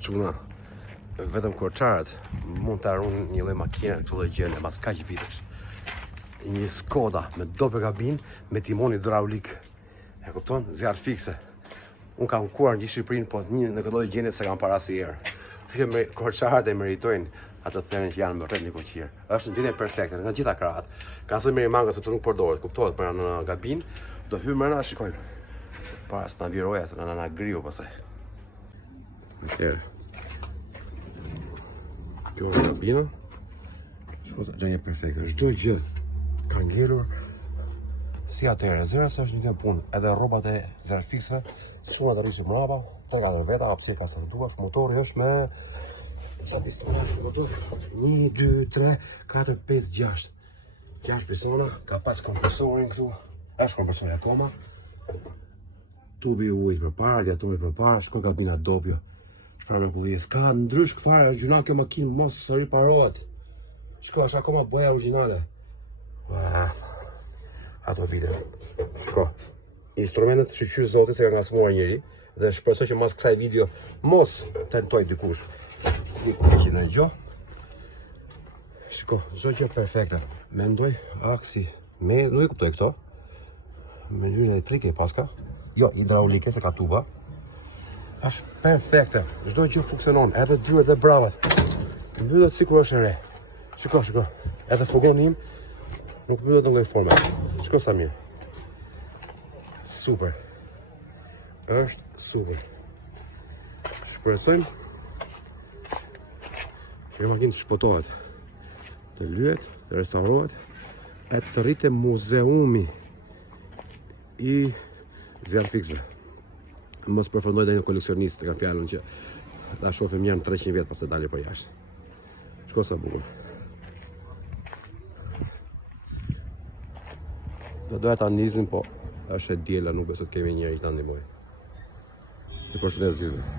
Çuna, vetëm korçarët mund të arrun një lloj makine këtu lloj gjëne pas kaq vitesh. Një Skoda me dope kabin me timon hidraulik. E kupton? Zjarr fikse. Unë kam kuar në gjithë Shqipërinë, po një në këtë lloj gjëne se kam para asnjëherë. Kështu që korçarët e meritojnë atë thënien që janë më rreth një koqir. Është një gjendje perfekte nga gjitha krahat. Ka së miri manga sepse nuk përdoret, kuptohet, për në gabin, do hyj mbrana shikojmë. Para se ta viroja se na griu pastaj. Atëherë. Kjo është gabina. Shkota gjendje perfekte. Çdo gjë ka ngelur si atëherë. Zëra se është një punë, edhe rrobat e zerfiksve, shumë të rrishi mbrapa, ka në veta, hapësirë ka sortuar, motori është me sa distancë motor? 1, 2, 3, 4, 5, 6. 6 persona, ka pas kompresorin këtu, është kompresori akoma. Tubi i ujit përpara, radiatori përpara, s'ka gabina dobjo. Çfarë mrekullie, s'ka ndrysh fare, gjuna kjo makinë mos së riparohet. Shko, është akoma boja origjinale. Ato video. Shko. Instrumentet shqyr zotit se ka ngasmuar njëri dhe shpresoj që mas kësaj video mos tentoj dikush. Që në gjo. Shiko, çdo gjë perfekte. Mendoj aksi me nuk e kuptoj këto. Me ngjyrë elektrike paska. Jo, hidraulike se ka tuba. Është perfekte. Çdo gjë funksionon, edhe dyert dhe bravat. Mbyllet sikur është e re. Shiko, shiko. Edhe furgoni im nuk mbyllet në lloj forme. Shiko sa mirë. Super. Është super. Shpresojmë që makinë të shpotohet, të lyhet, të restaurohet, e të rritë muzeumi i zjarrfiksve. Mos përfundoj dhe një koleksionist ka fjalën që ta shohim mirë në 300 vjet pas të dalë për jashtë. Shko sa bukur. Doja ta nizim, po është e diela, nuk besoj të kemi njëri që ta ndihmoj. Ju përshëndes gjithëve.